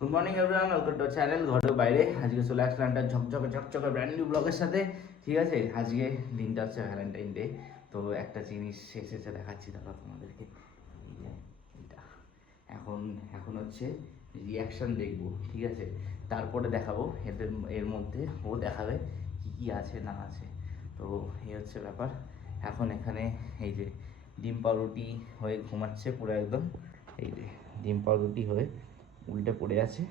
Good morning everyone, welcome to channel ঘরের বাইরে। আজকে চলে আসলাম একটা ঝকঝকে ব্র্যান্ড নিউ ব্লগের সাথে। ঠিক আছে, আজকে দিনটা হচ্ছে ভ্যালেন্টাইন ডে। তো একটা জিনিস এসেছে, দেখাচ্ছি দাদা তোমাদেরকে। এই যে এটা এখন এখন হচ্ছে রিয়াকশন দেখবো, ঠিক আছে, তারপরে দেখাবো। এর মধ্যে ও দেখাবে কি কি আছে না আছে। তো এই হচ্ছে ব্যাপার। এখন এখানে এই যে ডিম পাউরুটি হয়ে ঘুমাচ্ছে পুরো একদম। এই যে ডিম পাউরুটি হয়ে উল্টে পড়ে আছে।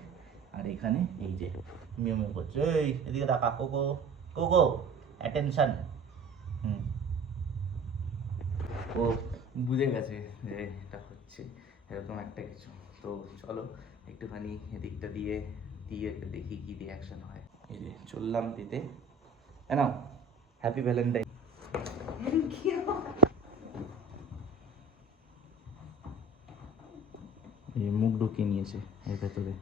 আর এখানে এই যে মিউ মিউ করছে। এই এদিকে তাকা, কোকো কোকো অ্যাটেনশন। হুম, ও বুঝে গেছে যে এটা হচ্ছে এরকম একটা কিছু। তো চলো একটুখানি এদিকটা দিয়ে দিয়ে দেখি কি রিয়াকশন হয়। এই যে চললাম দিতে। নাও, হ্যাপি ভ্যালেন্টাইন। এই মুখ ঢুকিয়ে নিয়েছে এর ভেতরে।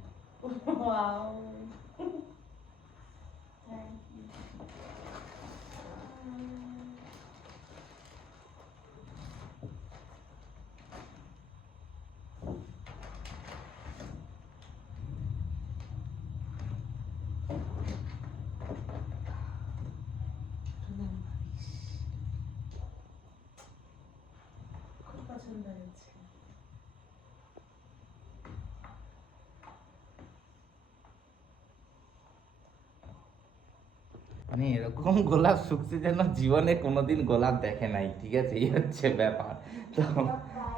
খুব পছন্দ হয়েছে। মানে এরকম গোলাপ শুকছে যেন জীবনে কোনোদিন গোলাপ দেখে নাই, ঠিক আছে, এই হচ্ছে ব্যাপার। তো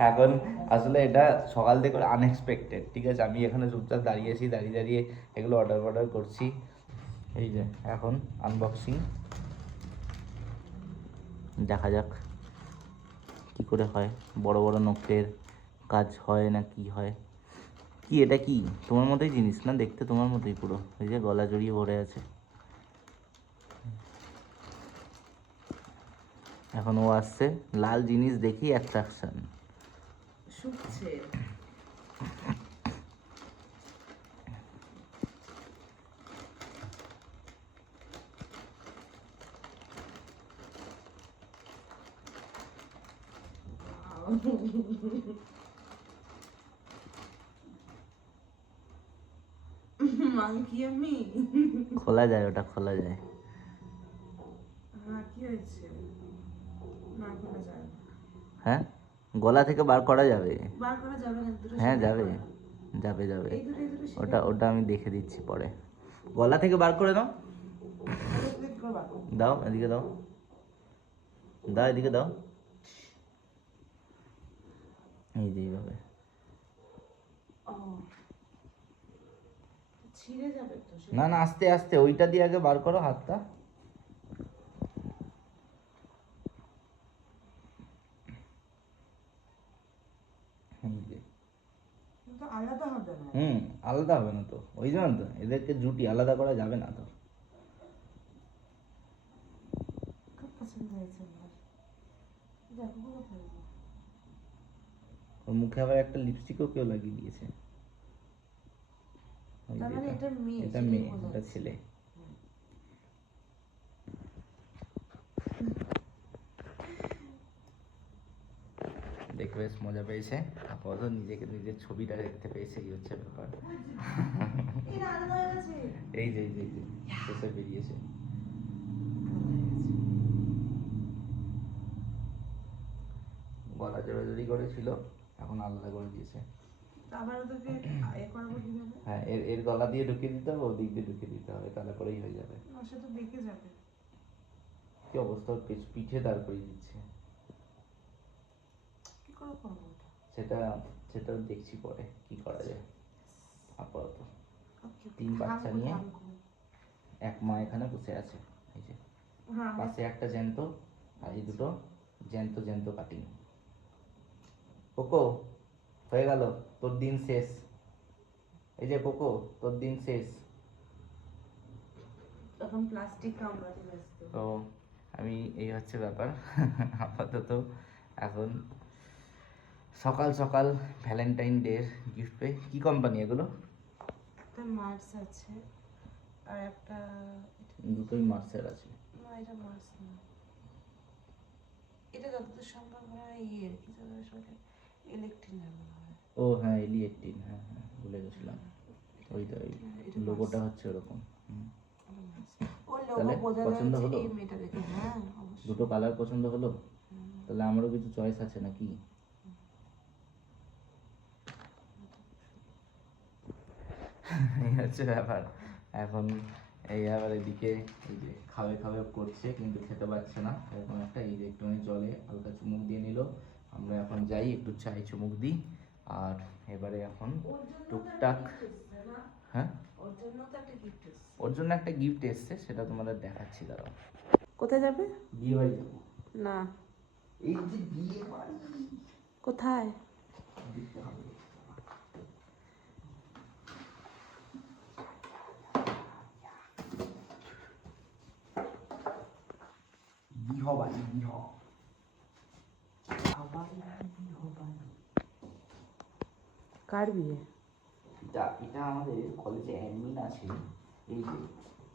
এখন আসলে এটা সকাল থেকে আনএক্সপেক্টেড, ঠিক আছে। আমি এখানে চুপচাপ দাঁড়িয়েছি, দাঁড়িয়ে দাঁড়িয়ে এগুলো অর্ডার করছি। এই যে এখন আনবক্সিং, দেখা যাক কি করে হয়। বড় বড় নখের কাজ হয় না কি হয়। কি এটা, কি তোমার মতোই জিনিস না দেখতে? তোমার মতোই পুরো, এই যে গলা জড়িয়ে ভরে আছে। এখন ও আসছে, লাল জিনিস দেখি অ্যাট্রাকশন। শুকছে। মাংকি আমি। খোলা যায়, ওটা খোলা যায়। হ্যাঁ, কি হয়েছে? না, খোলা যায় না। হ্যাঁ, গলা থেকে বার করা যাবে। বার করা যাবে না, দুটো হ্যাঁ সেলাই যাবে, করা। যাবে যাবে। এই দুটো সেলাই ওটা করা। ওটা আমি দেখে দিচ্ছি পরে। গলা থেকে বার করে দাও। তাহলে তুই কি করে বার করবি? দাও এদিকে দাও, দাও এদিকে দাও। এই যে এইভাবে। ও, ছিঁড়ে যাবে তো না সেটা। না, আস্তে আস্তে, ওইটা দিয়ে আগে বার করো হাতটা। এই যে। কিন্তু আলাদা হবে না। হুম, আলাদা হবে না তো, ওই জন্য তো এদেরকে জুটি আলাদা করা যাবে না তো। খুব পছন্দ হয়েছে আমার। দেখো পুরো ফেলবো। ওর মুখে আবার একটা লিপস্টিকও কেউ লাগিয়ে দিয়েছে। ওই তার যে মানে এটা মেয়ে, এটা সেটাই মেয়ে, বোঝা এটা যাচ্ছে। ছেলে। দেখে বেশ মজা পেয়েছে। আপাতত নিজেকে নিজের ছবিটা দেখতে পেয়েছে, এই হচ্ছে ব্যাপার। এই না, আলাদা হয়ে গেছে। এই যে শেষে বেরিয়েছে। গলা জোরাজোরি করেছিল, এখন আলাদা করে দিয়েছে। আবার ওদেরকে করবো কিভাবে? হ্যাঁ, এর এর গলা দিয়ে ঢুকিয়ে দিতে হবে, ওদিক দিয়ে ঢুকিয়ে দিতে হবে, তাহলে করেই হয়ে যাবে। না, সে তো বেঁকে যাবে। কি অবস্থা, ওর পিঠে দাঁড় করিয়ে দিচ্ছে। কি করে করবো ওটা? সেটা সেটা দেখছি পরে কি করা যায়। আপাতত ওকে, 3 বাচ্চা নিয়ে থাঙ্গো। এক মা এখানে বসে আছে। এই যে হ্যাঁ, পাশে একটা জ্যান্ত, আর এই দুটো জ্যান্ত জ্যান্ত কাটিং। কোকো, হয়ে গেল, তোর দিন শেষ। এই যে কোকো, তোর দিন শেষ। এখন প্লাস্টিক কামড়াতে ব্যস্ত। তো আমি, এই হচ্ছে ব্যাপার। আপাতত এখন সকাল সকাল ভ্যালেন্টাইন ডের গিফট পে। কি কোম্পানি এগুলো? একটা মার্স আছে আর একটা দুটোই মার্সের আছে। না, এটা মার্স না। এটা যতদূর সম্ভব হয় ইয়ের কি তাদের সাথে ইলেকট্রিক মনে হয়। ও হ্যাঁ, এলি 18, হ্যাঁ হ্যাঁ, ভুলে গেছিলাম। ওইটা ওই এটা লোগোটা হচ্ছে ওরকম। হুম। ওর তাহলে লোগো বোঝা পছন্দ যাচ্ছে হলো? এই মেয়েটা দেখে। হ্যাঁ অবশ্যই। দুটো কালার পছন্দ হলো? তাহলে আমারও কিছু চয়েস আছে নাকি? এই হচ্ছে ব্যাপার। এখন এই আবার এদিকে এই যে খাবে খাবে করছে কিন্তু খেতে পারছে না, এরকম একটা এই যে একটুখানি জলে হালকা চুমুক দিয়ে নিল। আমরা এখন যাই একটু চাই চুমুক দিই। আর এবারে এখন টুকটাক, হ্যাঁ ওর জন্য তো একটা গিফট এসেছে। ওর জন্য একটা গিফট এসছে, সেটা তোমাদের দেখাচ্ছি দাঁড়াও। কোথায় যাবে? বিয়ে বাড়ি যাবো। না, এই যে বিয়ে বাড়ি কোথায়? দিতে হবে। বিহ বাড়ি বিহ। কার বিয়ে? এটা এটা আমাদের কলেজে অ্যাডমিন আছে, এই যে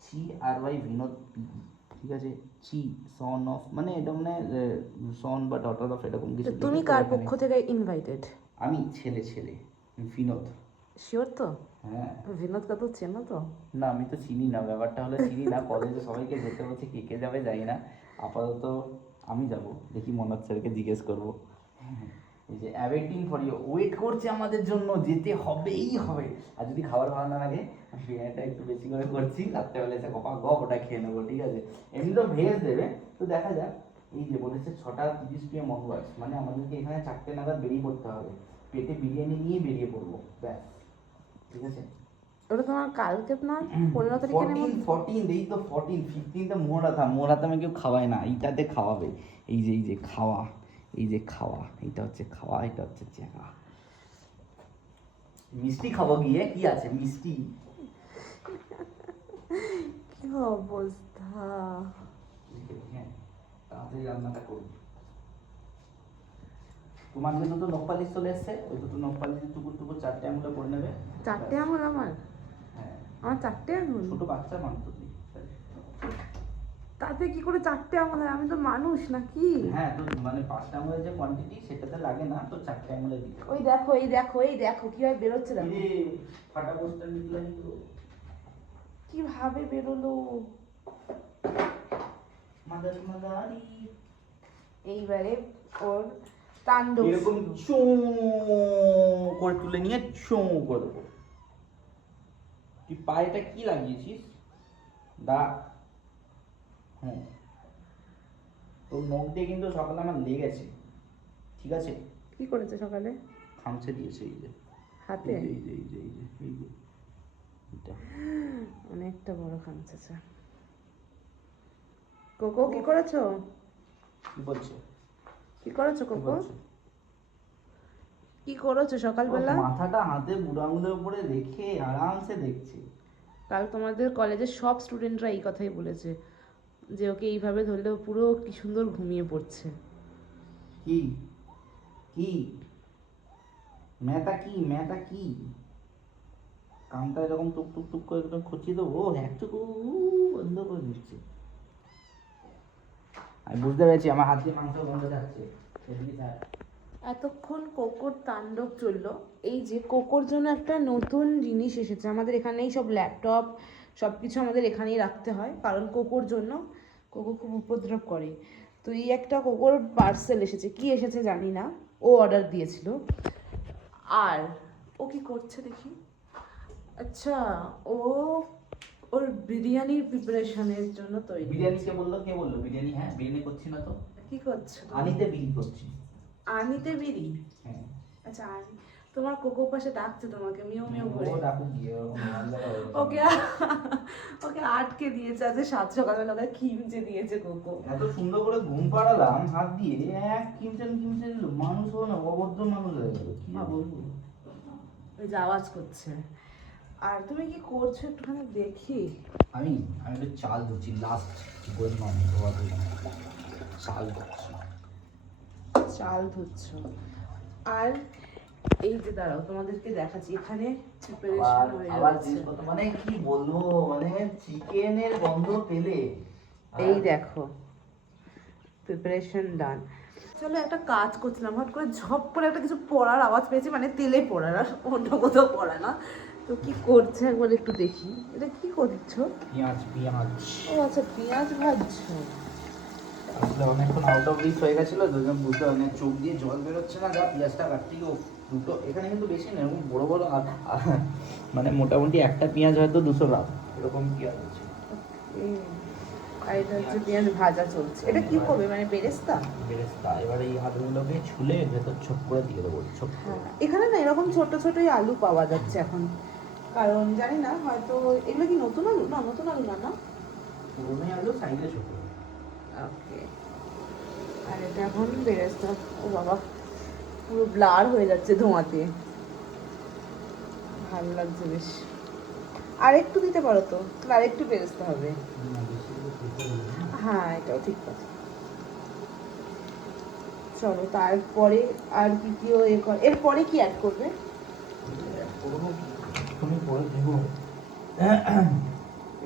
চি আর ওয়াই বিনোদ পি, ঠিক আছে, চি সন অফ, মানে এটা মানে সন বা ডটার অফ এরকম তো কিছু। তুমি লিখেছে কার এখানে। পক্ষ থেকে ইনভাইটেড? আমি ছেলে ছেলে বিনোদ। শিওর তো? হ্যাঁ। বিনোদকে তো চেনো তো? না আমি তো চিনি না, ব্যাপারটা হলো চিনি না, কলেজে সবাইকে যেতে বলছে, কে কে যাবে জানি না, আপাতত আমি যাব, দেখি মনোজ স্যারকে জিজ্ঞেস করবো। এই যে অ্যাওয়েটিং ফর ইউ, ওয়েট করছে আমাদের জন্য, যেতে হবেই হবে। আর যদি খাবার ভালো না লাগে, বিরিয়ানিটা একটু বেশি করে করছি, রাত্রেবেলা এসে কপা গপ ওটা খেয়ে নেবো, ঠিক আছে। এমনি তো ভেজ দেবে, তো দেখা যাক। এই যে বলেছে 6:30 PM অনওয়ার্ডস, মানে আমাদেরকে এখানে 4টে নাগাদ বেরিয়ে পড়তে হবে, পেটে বিরিয়ানি নিয়ে বেরিয়ে পড়বো, ব্যাস, ঠিক আছে। ওটা তোমার কালকে না 15 তারিখে নেব। 14 এই তো 15th মোহরাতা, মোহরাতামে কেউ খাওয়ায় না, এইটাতে খাওয়াবে। এই যে খাওয়া, এই যে খাওয়া, এইটা হচ্ছে খাওয়া, এটা হচ্ছে চেকা। মিষ্টি খাবো গিয়ে, কি আছে মিষ্টি। কি অবস্থা! হ্যাঁ, তাড়াতাড়ি রান্নাটা করবো। তোমার যে দুটো নখপালিশ চলে এসছে, ওই দুটো নখপালিশ টুকুর টুকুর 4টে আঙুলে করে নেবে। 4টে আঙুল আমার? হ্যাঁ, আমার 4টে আঙুল? ছোট বাচ্চা মানুষ তো তুই। তাতে কি করে 4টে আঙুল হয়? আমি তো মানুষ নাকি? হ্যাঁ, তো মানে 5টা আঙুলের যে কোয়ান্টিটি সেটাতে লাগে না, তো 4টে আঙুলে দিতে হবে। ওই দেখো এই দেখো এই দেখো কিভাবে বেরোচ্ছে, দেখো কিরে, ফাটা পোস্টার নিতে লাগলো। কিভাবে বেরোলো। মাদার মাদারি। এইবারে ওর তাণ্ডব এরকম শুরু। চো করে তুলে নিয়ে চো করে দেবো। তুই পায়েটা কি লাগিয়েছিস? দা, হ্যাঁ, তোর নখ দিয়ে কিন্তু সকালে আমার লেগেছে, ঠিক আছে। কি করেছে সকালে? খামচে দিয়েছে, এই যে হাতে? এই যে এই যে এই যে এই যে এটা। অনেকটা বড় খামচেছে। কোকো কি করেছো? কি বলছে? কি করেছো কি কোকো? বলছে? কি করেছো সকালবেলা? মাথাটা হাতে বুড়ো আঙুলের উপরে রেখে আরামসে দেখছে। কাল তোমাদের কলেজের সব স্টুডেন্টরা এই কথাই বলেছে যে ওকে এইভাবে ধরলেও পুরো কি সুন্দর ঘুমিয়ে পড়ছে। কি কি মেয়েটা কি, মেয়েটা কি, কানটা এরকম টুক টুক টুক করে একদম খুঁচিয়ে দেবো, একটুকু বন্ধ করে দিচ্ছে। আমি বুঝতে পেরেছি, আমার হাত দিয়ে মাংস বন্ধ যাচ্ছে। এতক্ষণ কোকোর তাণ্ডব চললো। এই যে কোকোর জন্য একটা নতুন জিনিস এসেছে, আমাদের এখানেই সব ল্যাপটপ সব কিছু আমাদের এখানেই রাখতে হয়, কারণ কোকোর জন্য। কোকো খুব উপদ্রব করে। তো এই একটা কোকোর পার্সেল এসেছে, কি এসেছে জানি না, ও অর্ডার দিয়েছিল। আর ও কি করছে দেখি। আচ্ছা, ও ওর বিরিয়ানির প্রিপারেশনের জন্য তৈরি। বিরিয়ানি কে বললো, কে বললো বিরিয়ানি? হ্যাঁ, বিরিয়ানি করছি না তো। কি করছো? আনিতে বিরি করছি। আনিতে বিড়ি? হ্যাঁ। আচ্ছা আনি, তোমার কোকো পাশে ডাকছে তোমাকে মিউ মিউ করে। ও ডাকুক গিয়ে, ওরকম ভালো লাগে। ওকে ওকে আটকে দিয়েছে, আজ সাত সকালবেলা ওকে খিমচে দিয়েছে কোকো। এত সুন্দর করে ঘুম পাড়ালাম হাত দিয়ে, এক কিমচেন কিমচে দিল, মানুষ হলো না, অভদ্র মানুষ হয়ে গেল, কি আর বলবো। ওই যে আওয়াজ করছে। আর তুমি কি করছো একটুখানি দেখি। আমি আমি একটু চাল ধুচ্ছি, লাস্ট বললাম চাল ধুচ্ছি। চাল ধুচ্ছো? আর এই যে দাঁড়াও তোমাদেরকে দেখাচ্ছি, এখানে প্রিপারেশন হয়ে আবার যাচ্ছে। জিনিসপত্র মানে কি বলবো, মানে চিকেনের গন্ধ পেলে। এই দেখো প্রিপারেশন ডান। চলো একটা কাজ করছিলাম, হঠাৎ করে ঝপ করে একটা কিছু পড়ার আওয়াজ পেয়েছি, মানে তেলে পড়ার, আর অন্য কোথাও পড়া না। তো কি করছে একবার একটু দেখি, এটা কি করছো? পেঁয়াজ পেঁয়াজ ও আচ্ছা, পেঁয়াজ ভাজছো। আসলে অনেকক্ষণ আউট অফ রিচ হয়ে গেছিলো, দুজন বুঝতে মানে চোখ দিয়ে জল বেরোচ্ছে না, যা পেঁয়াজটা কাটতে গিয়ে দুটো এখানে কিন্তু বেশি না, এরকম বড় বড় মানে মোটামুটি একটা পেঁয়াজ হয়তো 200 গ্রাম এরকম পেঁয়াজ আছে। আর এটা হচ্ছে পেঁয়াজ ভাজা চলছে, এটা কি করবে মানে বেরেস্তা? বেরেস্তা। এবার এই আলুগুলোকে ছুলে ভেতর ছোপ করে দিয়ে দেবো, ছোপ করে। হ্যাঁ, এখানে না এরকম ছোট ছোটই আলু পাওয়া যাচ্ছে এখন, কারণ জানি না হয়তো এগুলো কি নতুন আলু, না নতুন আলু না, না পুরোনো আলু সাইজে ছোট। ওকে। আর এটা এখন বেরেস্তা। ও বাবা, পুরো ব্লার হয়ে যাচ্ছে ধোঁয়াতে, ভালো লাগছে বেশ। আর একটু দিতে পারো তো, তাহলে আর একটু বেরেস্তা হবে। হ্যাঁ, এটাও ঠিক কথা। চলো তারপরে আর কি কি এরপরে কি অ্যাড করবে?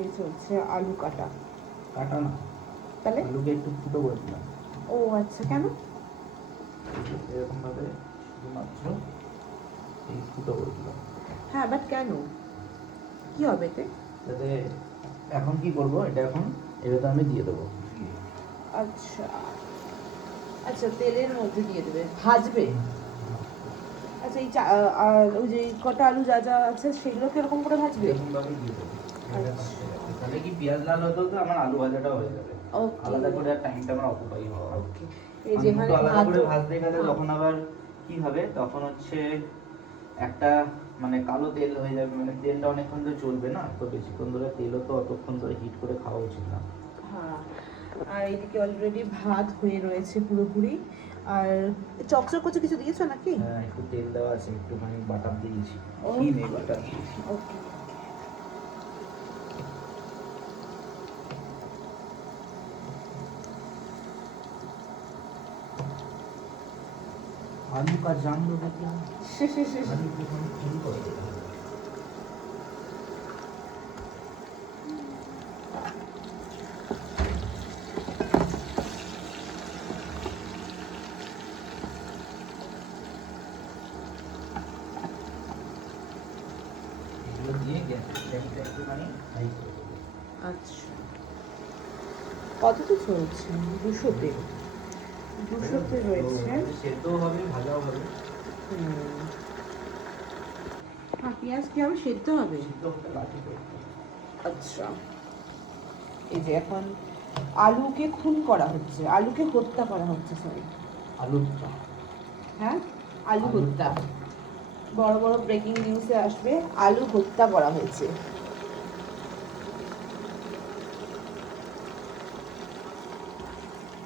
এই চলছে আলু কাটা। কাটা না, তাহলে আলুকে একটু ফুটো করে দিলাম। ও আচ্ছা, কেন? এরকম ভাবে শুধুমাত্র এই ফুটো করে দিলাম। হ্যাঁ, বাট কেন, কি হবে এতে? যাতে এখন কি করব, এটা এখন এটাতে আমি দিয়ে দেবো। আচ্ছা আচ্ছা, তেলের মধ্যে দিয়ে দেবে, ভাজবে। আচ্ছা, এই আর ওই যে কটা আলু যা যা আছে সেগুলোকে এরকম করে ভাজবে। এরকম ভাবে দিয়ে দেবো। আচ্ছা, তাহলে কি পেঁয়াজ লাল হতে হতে আমার আলু ভাজাটাও হয়ে যাবে। ওকে আলাদা করে আর টাইমটা আমার অকুপাই হবে। ওকে। এই যেখানে আলাদা করে ভাজো, ভাজতে গেলে হ্যাঁ। তখন আবার কি হবে, তখন হচ্ছে একটা মানে কালো তেল হয়ে যাবে, মানে তেলটা অনেকক্ষণ ধরে চলবে না, তো বেশিক্ষণ ধরে তেলও তো অতক্ষণ ধরে হিট করে খাওয়া উচিত না। হ্যাঁ, আর এদিকে অলরেডি ভাত হয়ে রয়েছে পুরোপুরি। আর চকচক করছে, কিছু দিয়েছো নাকি? হ্যাঁ, একটু তেল দেওয়া আছে, একটুখানি বাটার দিয়েছি, ও, ঘি নেই বাটার দিয়েছি। ওকে। आलू का जाम लोगे क्या? आलू को हम खुद कर देते हैं। এগুলো দিয়ে গ্যাসটা একটুখানি হাই করে দেবো। আচ্ছা, কতটা চলছে? 200-তে 200-তে রয়েছে। সেদ্ধও হবে, ভাজাও হবে। হ্যাঁ, পেঁয়াজ কি হবে, সেদ্ধ হবে? সিদ্ধ হতে বাকি করতে হবে। আচ্ছা, এই যে এখন আলুকে খুন করা হচ্ছে, আলুকে হত্যা করা হচ্ছে, সরি আলুটা, হ্যাঁ, আলু আলু। হত্যা। বড় বড় ব্রেকিং নিউজে আসবে, আলু হত্যা করা হয়েছে।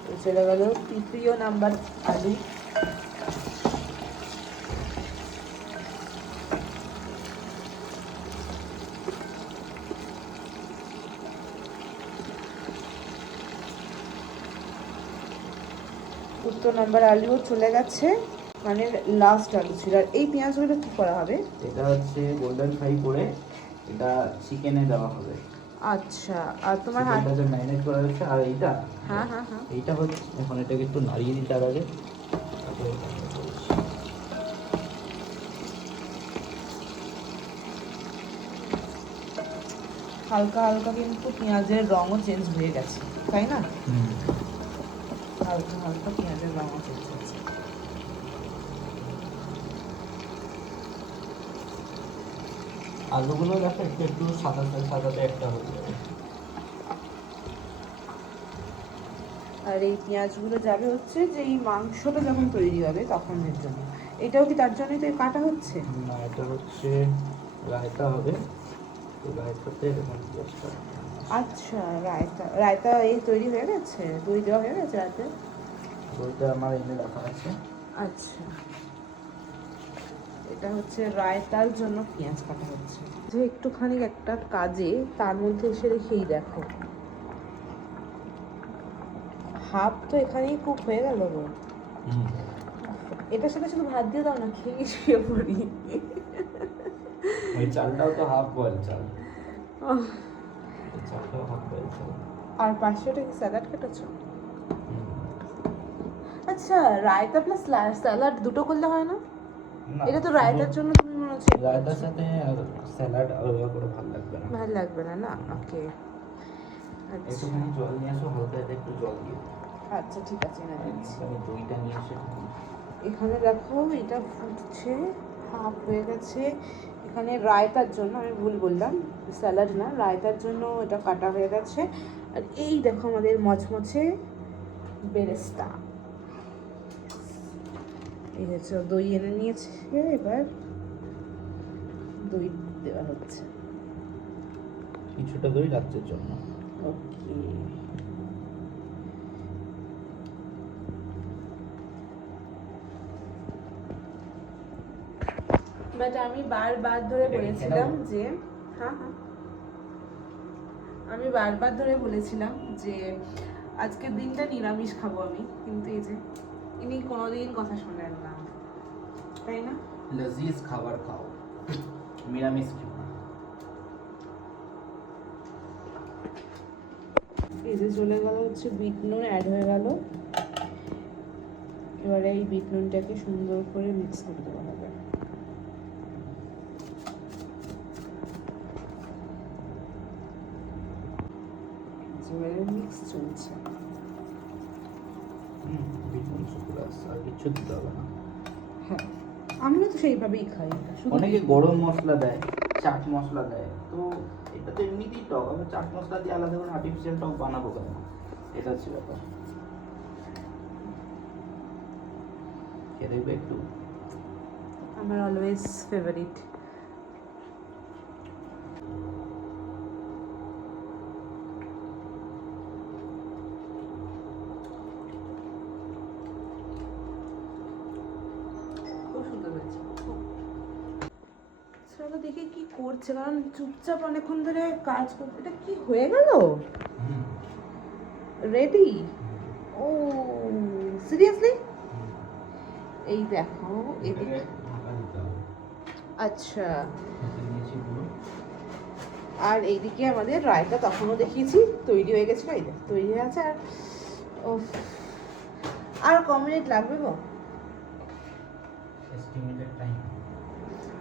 তো চলে গেল তৃতীয় নাম্বার আলু। চতুর্থ নাম্বার আলুও চলে গেছে, মানে লাস্ট আলু ছিল। আর এই পেঁয়াজগুলো কি করা হবে? এটা হচ্ছে গোল্ডেন ফ্রাই করে এটা চিকেনে দেওয়া হবে। আচ্ছা, আর তোমার হাত, চিকেনটা যে ম্যারিনেট করা হচ্ছে, আর এইটা, হ্যাঁ হ্যাঁ হ্যাঁ, এইটা হচ্ছে এখন এটাকে একটু নাড়িয়ে দিতে হবে আগে, তারপরে হালকা হালকা কিন্তু পেঁয়াজের রঙও চেঞ্জ হয়ে গেছে, তাই না? হালকা হালকা পেঁয়াজের রঙও চেঞ্জ হয়েছে। আলুগুলো দেখো একটু একটু সাদা সাদাতে একটা হয়ে যাবে। আর এই পেঁয়াজগুলো যাবে হচ্ছে যে এই মাংসটা যখন তৈরি হবে তখন এর জন্য। এটাও কি তার জন্যই তো কাটা হচ্ছে? না, এটা হচ্ছে রায়তা হবে, তো রায়তাতে এরকম পেঁয়াজটা। আচ্ছা, রায়তা, রায়তা এই তৈরি হয়ে গেছে, দই দেওয়া হয়ে গেছে রাতে? দইটা আমার এনে রাখা আছে। আচ্ছা, এটা হচ্ছে রায়তার জন্য পেঁয়াজ কাটা হচ্ছে। যে একটুখানি একটা কাজে তার মধ্যে এসে রেখেই দেখো হাফ তো এখানেই কুক হয়ে গেল গো। এটার সাথে শুধু ভাত দিয়ে দাও না, খেয়ে শুয়ে পড়ি। ওই চালটাও তো হাফ বয়েল চাল, আহ, এই চালটাও হাফ বয়েল চাল। আর পাশে ওটা কি স্যালাড কেটেছো? আচ্ছা, রায়তা প্লাস স্যালাড দুটো করলে হয় না? না, এটা তো শুধু- রায়তার জন্য তুমি এখনো চেক রায়তার সাথে আর স্যালাড আলাদা করে ভালো লাগবে না। ভালো লাগবে না, না? ওকে, আচ্ছা একটুখানি জল নিয়ে আসো, হালকা একটু জল দিয়ে। আচ্ছা, ঠিক আছে, এনে দিচ্ছি। আমি দইটা নিয়ে এসে এখানে দেখো এটা ফুটছে, হাফ হয়ে গেছে। এখানে রায়তার জন্য আমি ভুল বললাম, স্যালাড না, রায়তার জন্য এটা কাটা হয়ে গেছে। আর এই দেখো আমাদের মচমচে বেরেস্তা, এই হচ্ছে দই এনে নিয়েছে, এবার দই দেওয়া হচ্ছে। কিছুটা দই রাত্রের জন্য। ওকে, বাট আমি বারবার ধরে বলেছিলাম যে, হ্যাঁ হ্যাঁ, আমি বারবার ধরে বলেছিলাম যে আজকের দিনটা নিরামিষ খাবো আমি, কিন্তু এই যে ইনি কোনোদিন কথা শোনেন না, তাই না? লজিজ খাবার খাও, নিরামিষ খেও না। এই যে চলে গেল হচ্ছে বিট নুন অ্যাড হয়ে গেল। এবারে এই বিট নুনটাকে সুন্দর করে মিক্স করে দেওয়া হবে। এবারে মিক্স চলছে। বিটনুন শুকনো আছে, আর কিছু দিতে হবে না। হ্যাঁ, আমরা তো সেইভাবেই খাই, শুধু অনেকে গরম মশলা দেয়, চাট মশলা দেয়, তো এটা তো এমনিতেই টক, আমি চাট মশলা দিয়ে আলাদা করে আর্টিফিশিয়াল টক বানাবো কেন? এটা হচ্ছে ব্যাপার। খেয়ে দেখবে একটু। আমার অলওয়েজ ফেভারিট। খুব সুন্দর হয়েছে। সেটা দেখে কি করছে, কারণ চুপচাপ অনেকক্ষণ ধরে কাজ করছে। এটা কি হয়ে গেল? রেডি? ও সিরিয়াসলি? এই দেখো এদিকে, আচ্ছা। আর এইদিকে আমাদের রায়তা তখনও দেখিয়েছি তৈরি হয়ে গেছিল, এই দেখ তৈরি হয়ে আছে। আর ও, আর ক মিনিট লাগবে গো?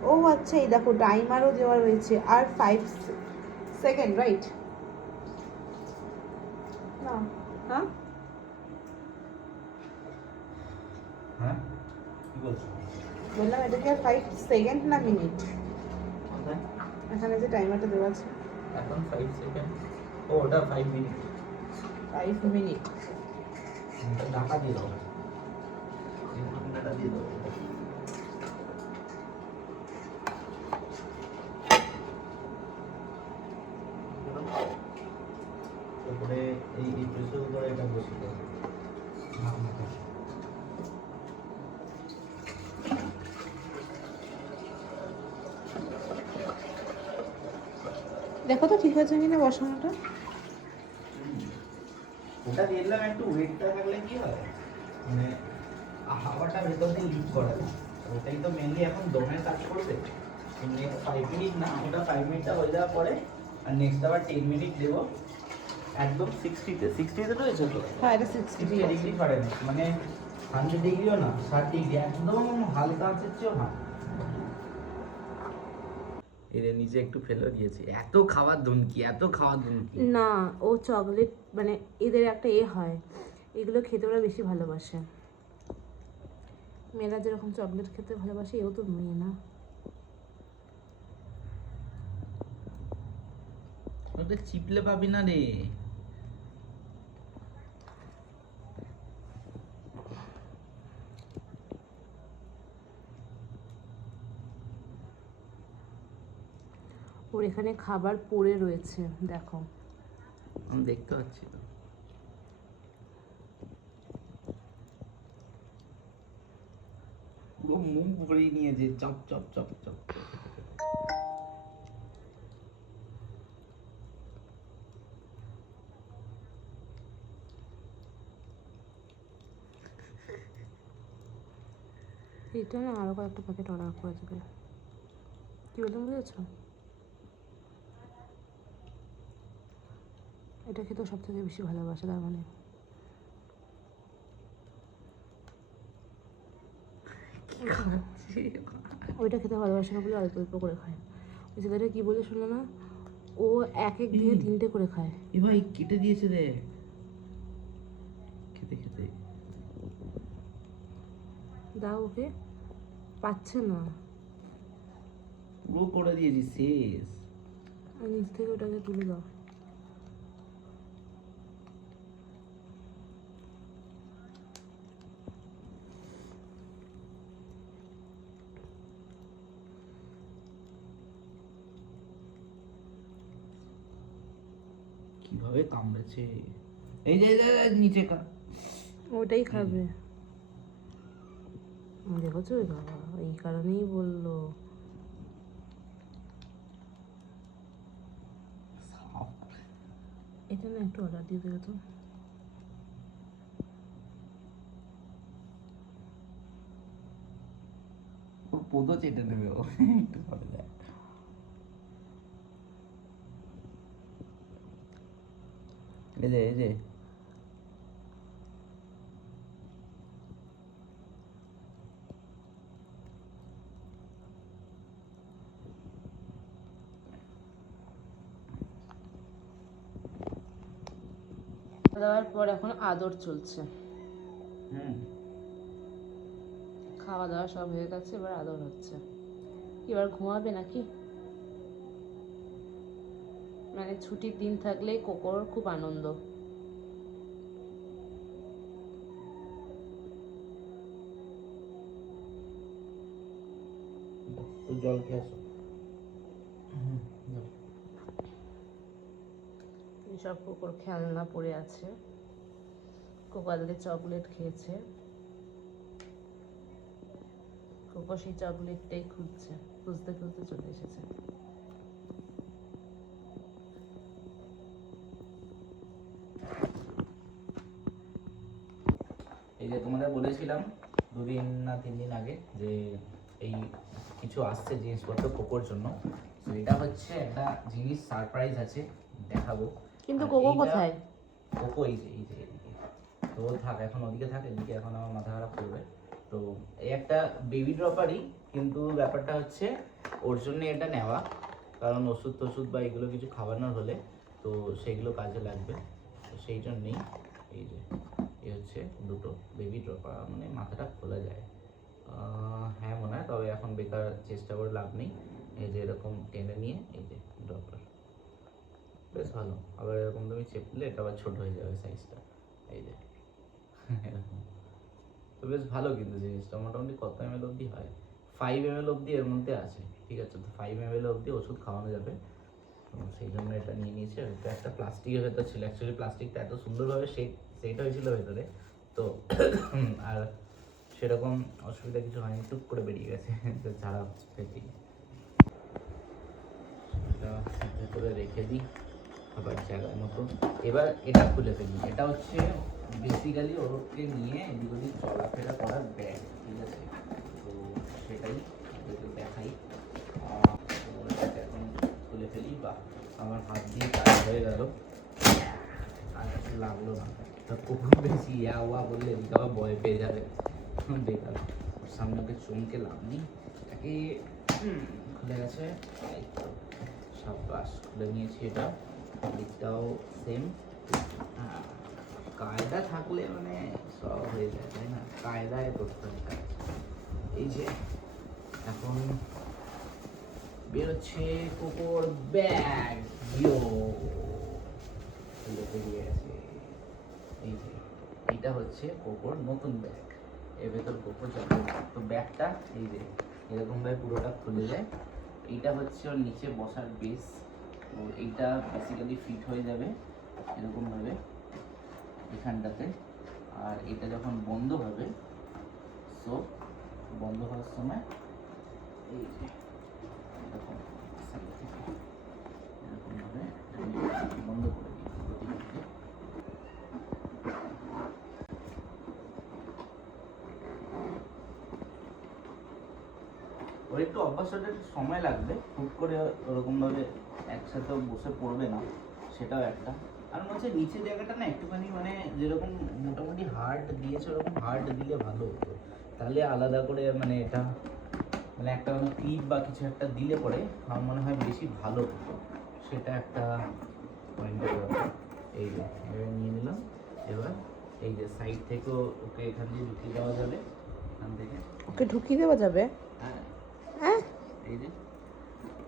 ও আচ্ছা, এই দেখো টাইমারও দেওয়া রয়েছে, আর 5 সেকেন্ড, রাইট? না, হ্যাঁ হ্যাঁ কি বলছো? বললাম এটাকে আর 5 সেকেন্ড না মিনিট? এখানে যে টাইমারটা দেওয়া আছে এখন 5 সেকেন্ড। ও ওটা 5 মিনিট। 5 মিনিট। ঢাকা দিয়ে দাও, ঢাকা দিয়ে দাও। তারপরে এই প্রেসার কুকারে এটা বসিয়ে দাও। দেখো তো ঠিক আছে কিনা বসানোটা। ওটা দেখলাম একটু ওয়েটটা থাকলে কি হয়, মানে হাওয়াটা ভেতর দিয়ে লিক করে না, ওটাই তো মেনলি এখন দমে কাজ করবে। নেক্সট 5 মিনিট না, ওটা 5 মিনিটটা হয়ে যাওয়ার পরে আর নেক্সট আবার 10 মিনিট দেবো একদম 60তে রয়েছে তো। হ্যাঁ, এটা 60 ডিগ্রি ফারেনহাইট, মানে 100 ডিগ্রিও না, 60 ডিগ্রি, একদম হালকা আঁচের চেয়েও না। এদের নিচে একটু ফেলে দিয়েছি, এত খাবার ধুমকি, এত খাবার ধুমকি। না, ও চকলেট মানে এদের একটা এ হয়, এগুলো খেতে ওরা বেশি ভালোবাসে। মেয়েরা যেরকম চকলেট খেতে ভালোবাসে, এও তো মেয়ে না? ওদের চিপলে পাবি না রে। ওর এখানে খাবার পড়ে রয়েছে, দেখো। আমি দেখতে পাচ্ছি তো। পুরো মুখ ভরিয়ে নিয়েছে, চপ চপ চপ চপ। এটা না আরো কয়েকটা প্যাকেট অর্ডার করে দেবে। কি বলতে বুঝেছ? এটা খেতে সব থেকে বেশি ভালোবাসে, তার মানে কি খাচ্ছি ওইটা খেতে ভালোবাসে না বলে অল্প অল্প করে খায়। ওই ছেলেটা কী বলে শুনলো না, ও এক এক দিনে 3টে করে খায়। এ ভাই কেটে দিয়েছে দেখ, খেতে খেতে। দাও ওকে, পাচ্ছে না। পুরো করে দিয়েছি শেষ। আর নিচ থেকে ওটাকে তুলে দাও। কিভাবে কামড়েছে, এই যে নিচে ওটাই খাবে। দেখেছো বাবা, এই কারণেই বললো। এটা না একটু অর্ডার দিয়ে দেবে তো। ওর পোদো চেটে নেবে ও, একটু পরে দেখ। এই যে এই যে দেওয়ার পর এখন আদর চলছে। খাওয়া দাওয়া সব হয়ে গেছে, এবার আদর হচ্ছে। এবার ঘুমাবে নাকি? মানে ছুটির দিন থাকলে কোকোর খুব আনন্দ। জল খেয়ে আসো। সব কোকোর খেলনা পড়ে আছে। কোকো আজকে চকলেট খেয়েছে। কোকো সেই চকলেটটাই খুঁজছে, খুঁজতে খুঁজতে চলে এসেছে। এই যে তোমাদের বলেছিলাম 2 দিন না 3 দিন আগে যে এই কিছু আসছে জিনিসপত্র কোকোর জন্য। তো এটা হচ্ছে একটা জিনিস সারপ্রাইজ আছে, দেখাবো। কিন্তু আর কোকো এইটা- কোথায়? কোকো এই যে এদিকে। তো থাক, এখন ওদিকে থাক, এদিকে এখন আমার মাথা খারাপ করবে। তো এই একটা বেবি ড্রপারই, কিন্তু ব্যাপারটা হচ্ছে ওর জন্য এটা নেওয়া, কারণ ওষুধ টষুধ বা এগুলো কিছু খাওয়ানোর হলে তো সেগুলো কাজে লাগবে। তো সেই জন্যেই এই যে এই হচ্ছে 2টো বেবি ড্রপার, মানে মাথাটা খোলা যায়। হ্যাঁ মনে হয়, তবে এখন বেকার চেষ্টা করে লাভ নেই। এই যে এরকম টেনে নিয়ে এই যে ড্রপার, বেশ ভালো। আবার এরকম তুমি চেপলে এটা আবার ছোট হয়ে যাবে সাইজটা, এই যে এরকম। তো বেশ ভালো, কিন্তু জিনিসটা মোটামুটি কত ml অবধি হয়, 5 ml অবধি এর মধ্যে আছে, ঠিক আছে। তো 5 ml অবধি ওষুধ খাওয়ানো যাবে। তো সেই জন্য এটা নিয়ে নিয়েছে। এটা একটা প্লাস্টিকের ভেতর ছিল, অ্যাকচুয়ালি প্লাস্টিকটা এত সুন্দরভাবে সেট হয়েছিল ভেতরে, তো আর সেরকম অসুবিধা কিছু হয়নি, টুক করে বেরিয়ে গেছে তো ছাড়া পেটি। এটা ভেতরে রেখে দিই আবার জায়গার মতো। এবার এটা খুলে ফেলি। এটা হচ্ছে বেসিক্যালি ওরকে নিয়ে এদিক ওদিক চলাফেরা করার ব্যাগ, ঠিক আছে। তো সেটাই আপনাদেরকে দেখাই। তো এটাকে এখন খুলে ফেলি। বা আমার হাত দিয়ে কাজ হয়ে গেল, আর কিছু লাগলো না। তো কুকুর বেশি ইয়া ওয়া বললে এদিকে আবার ভয় পেয়ে যাবে, বেকার। ওর সামনে ওকে চমকে লাভ নেই। এটাকে খুলে গেছে, এই তো সাব্বাস, খুলে নিয়েছি। এটা দিকটাও সেম। কায়দা থাকলে মানে সব হয়ে যায়, তাই না? কায়দায় করতে হবে কাজ। এই যে এখন বেরোচ্ছে কোকোর ব্যাগ, বেরিয়ে গেছে। এই যে এইটা হচ্ছে কোকোর নতুন ব্যাগ, এর ভেতর কোকো যাবে। তো ব্যাগটা এই যে এরকমভাবে পুরোটা খুলে যায়। এইটা হচ্ছে ওর নিচে বসার বেস। তো এইটা বেসিক্যালি ফিট হয়ে যাবে এরকমভাবে এখানটাতে। আর এটা যখন বন্ধ হবে, সো বন্ধ হওয়ার সময় এই যে এরকম সাইড থেকে এরকমভাবে বন্ধ করে দিই গতিটাকে। ওর একটু অভ্যাস হতে একটু সময় লাগবে, হুট করে ওরকমভাবে একসাথে বসে পড়বে না, সেটাও একটা। আর মনে হচ্ছে নিচের জায়গাটা না একটুখানি মানে যেরকম মোটামুটি হার্ড দিয়েছে ওরকম হার্ড দিলে ভালো হতো, তাহলে আলাদা করে মানে এটা মানে একটা কোনো ক্লিপ বা কিছু একটা দিলে পরে আমার মনে হয় বেশি ভালো হতো, সেটা একটা পয়েন্ট। এই যে এবার নিয়ে নিলাম। এবার এই যে সাইড থেকেও ওকে এখান দিয়ে ঢুকিয়ে দেওয়া যাবে, এখান থেকে। ওকে ঢুকিয়ে দেওয়া যাবে? হ্যাঁ, হ্যাঁ, এই যে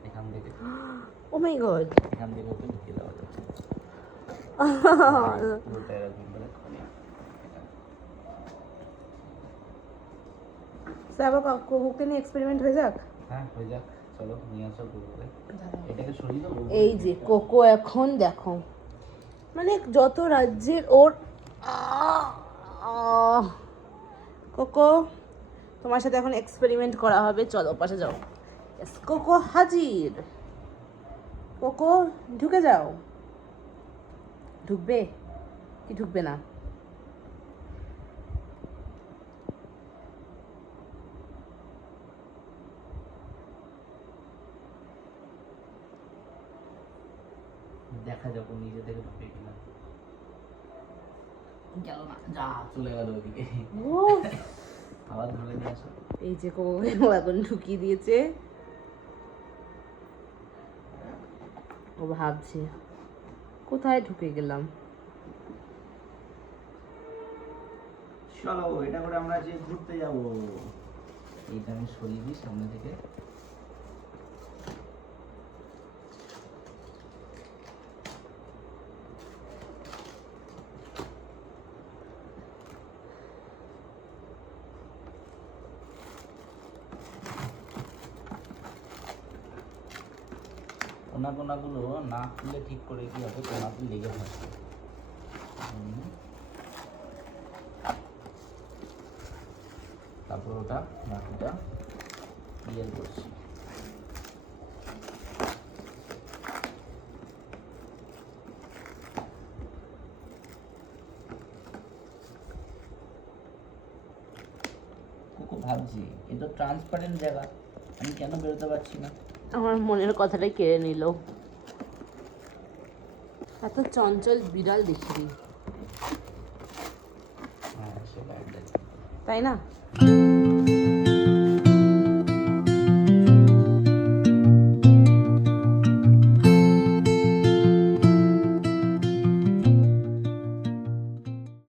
এখান থেকে, ও মাই গড। এখান থেকে ওকে ঢুকিয়ে দেওয়া যাবে পুরোটা এরকম করে। আবার কোকোকে নিয়ে এক্সপেরিমেন্ট হয়ে যাক। হ্যাঁ হয়ে যাক, চলো নিয়ে আসো গুগলে। এটাকে সরিয়ে দেবো। এই যে কোকো এখন দেখো, মানে যত রাজ্যের ওর কোকো, তোমার সাথে এখন এক্সপেরিমেন্ট করা হবে, চলো পাশে যাও। Yes, কোকো হাজির। কোকো ঢুকে যাও। ঢুকবে কি ঢুকবে না? দেখা যাক ও নিজে থেকে ঢুকে কিনা। গেল না, যা চলে গেল ওদিকে। আবার ধরে নিয়ে আসো। এই যে কোকোকে এখন ঢুকিয়ে দিয়েছে। ও ভাবছে কোথায় ঢুকে গেলাম। চলো এটা করে আমরা যে ঘুরতে যাব। এইটা আমি সরিয়ে দিই সামনে থেকে। কোনাগুলো না খুলে ঠিক করে কি হবে, কোনাতে লেগে থাকবে। তারপর ওটা বাকিটা ক্লিয়ার করছি। খুব ভাবছি এ তো ট্রান্সপারেন্ট জায়গা, আমি কেন বেরোতে পারছি না? আমার মনের কথাটাই কেড়ে নিল। এত চঞ্চল বিড়াল দেখিনি, হ্যাঁ সেটা একদম তাই না?